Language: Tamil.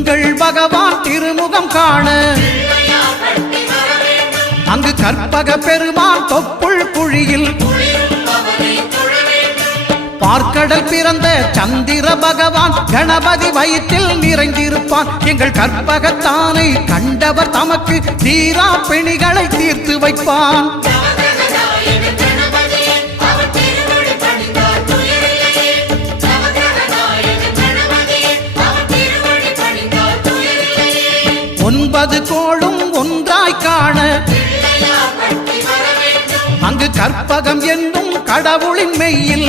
எங்கள் பகவான் திருமுகம் காண அங்கு கற்பக பெருமான் தொப்புள் குழியில் பார்க்கடல் பிறந்த சந்திர பகவான் கணபதி வயிற்றில் நிறைந்திருப்பான். எங்கள் கற்பகத்தானை கண்டவர் தமக்கு தீரா பிணிகளை தீர்த்து வைப்பான். ஒன்பது கோளும் ஒன்றாய் காண அங்கு கற்பகம் என்னும் கடவுளின் மெய்யில்